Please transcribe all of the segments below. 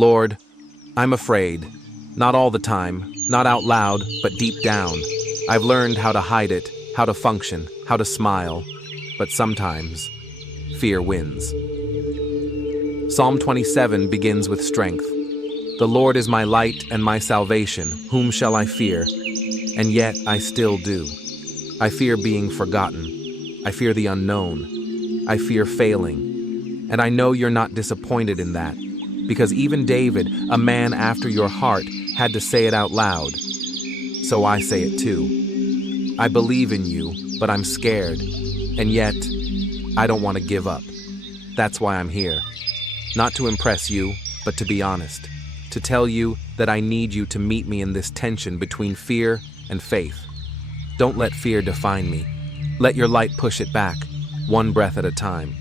Lord, I'm afraid. Not all the time, not out loud, but deep down. I've learned how to hide it, how to function, how to smile. But sometimes, fear wins. Psalm 27 begins with strength. The Lord is my light and my salvation. Whom shall I fear? And yet I still do. I fear being forgotten. I fear the unknown. I fear failing. And I know you're not disappointed in that, because even David, a man after your heart, had to say it out loud. So I say it too. I believe in you, but I'm scared. And yet, I don't want to give up. That's why I'm here. Not to impress you, but to be honest. To tell you that I need you to meet me in this tension between fear and faith. Don't let fear define me. Let your light push it back, one breath at a time.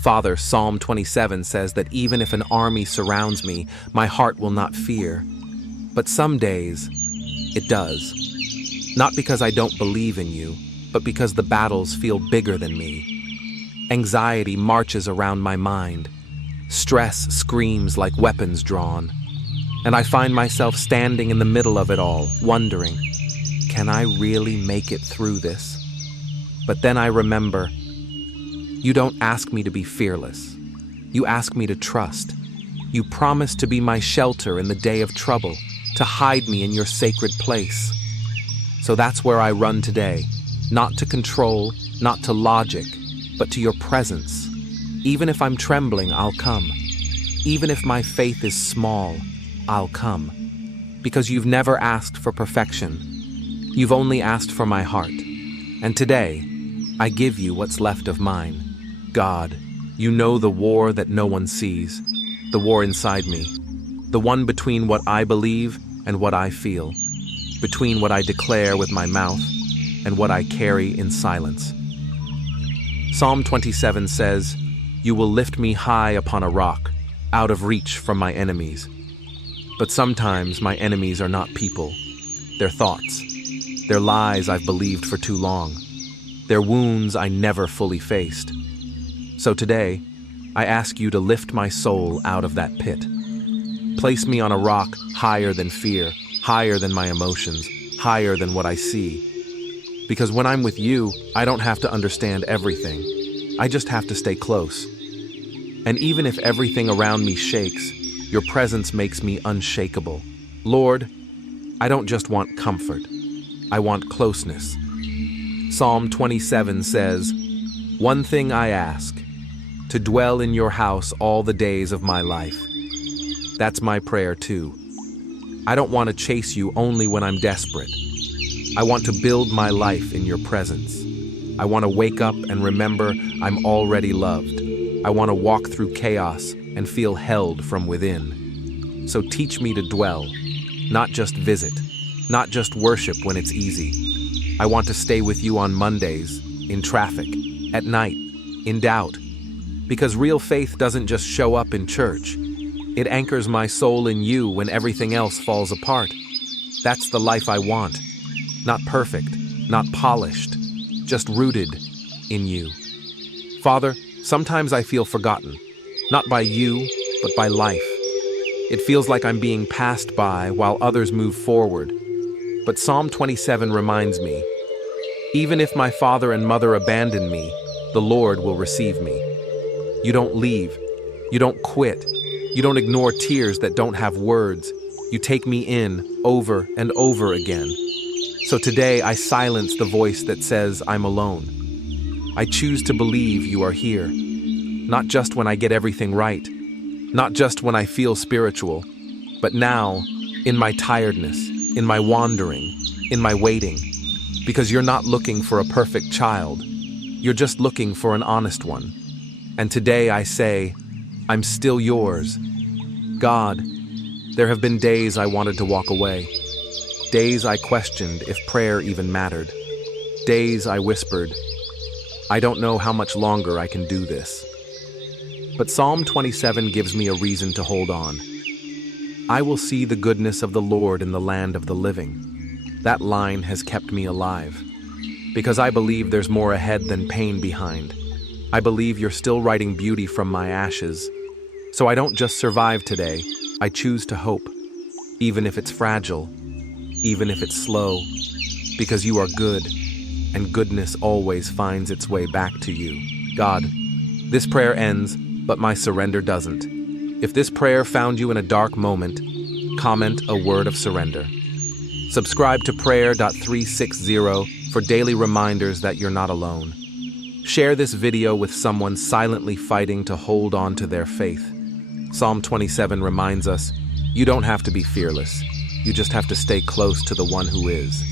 Father, Psalm 27 says that even if an army surrounds me, my heart will not fear. But some days, it does. Not because I don't believe in you, but because the battles feel bigger than me. Anxiety marches around my mind. Stress screams like weapons drawn. And I find myself standing in the middle of it all, wondering, can I really make it through this? But then I remember, you don't ask me to be fearless. You ask me to trust. You promise to be my shelter in the day of trouble, to hide me in your sacred place. So that's where I run today, not to control, not to logic, but to your presence. Even if I'm trembling, I'll come. Even if my faith is small, I'll come. Because you've never asked for perfection. You've only asked for my heart. And today, I give you what's left of mine. God, you know the war that no one sees, the war inside me, the one between what I believe and what I feel, between what I declare with my mouth and what I carry in silence. Psalm 27 says, you will lift me high upon a rock, out of reach from my enemies. But sometimes my enemies are not people. They're thoughts. They're lies I've believed for too long. They're wounds I never fully faced. So today, I ask you to lift my soul out of that pit. Place me on a rock higher than fear, higher than my emotions, higher than what I see. Because when I'm with you, I don't have to understand everything. I just have to stay close. And even if everything around me shakes, your presence makes me unshakable. Lord, I don't just want comfort. I want closeness. Psalm 27 says, one thing I ask, to dwell in your house all the days of my life. That's my prayer too. I don't want to chase you only when I'm desperate. I want to build my life in your presence. I want to wake up and remember I'm already loved. I want to walk through chaos and feel held from within. So teach me to dwell, not just visit, not just worship when it's easy. I want to stay with you on Mondays, in traffic, at night, in doubt. Because real faith doesn't just show up in church. It anchors my soul in you when everything else falls apart. That's the life I want. Not perfect, not polished, just rooted in you. Father, sometimes I feel forgotten, not by you, but by life. It feels like I'm being passed by while others move forward. But Psalm 27 reminds me, even if my father and mother abandon me, the Lord will receive me. You don't leave. You don't quit. You don't ignore tears that don't have words. You take me in over and over again. So today I silence the voice that says I'm alone. I choose to believe you are here. Not just when I get everything right. Not just when I feel spiritual. But now, in my tiredness, in my wandering, in my waiting. Because you're not looking for a perfect child. You're just looking for an honest one. And today I say, I'm still yours. God, there have been days I wanted to walk away. Days I questioned if prayer even mattered. Days I whispered, I don't know how much longer I can do this. But Psalm 27 gives me a reason to hold on. I will see the goodness of the Lord in the land of the living. That line has kept me alive. Because I believe there's more ahead than pain behind. I believe you're still writing beauty from my ashes. So I don't just survive today, I choose to hope, even if it's fragile, even if it's slow, because you are good, and goodness always finds its way back to you. God, this prayer ends, but my surrender doesn't. If this prayer found you in a dark moment, comment a word of surrender. Subscribe to prayer.360 for daily reminders that you're not alone. Share this video with someone silently fighting to hold on to their faith. Psalm 27 reminds us, you don't have to be fearless. You just have to stay close to the one who is.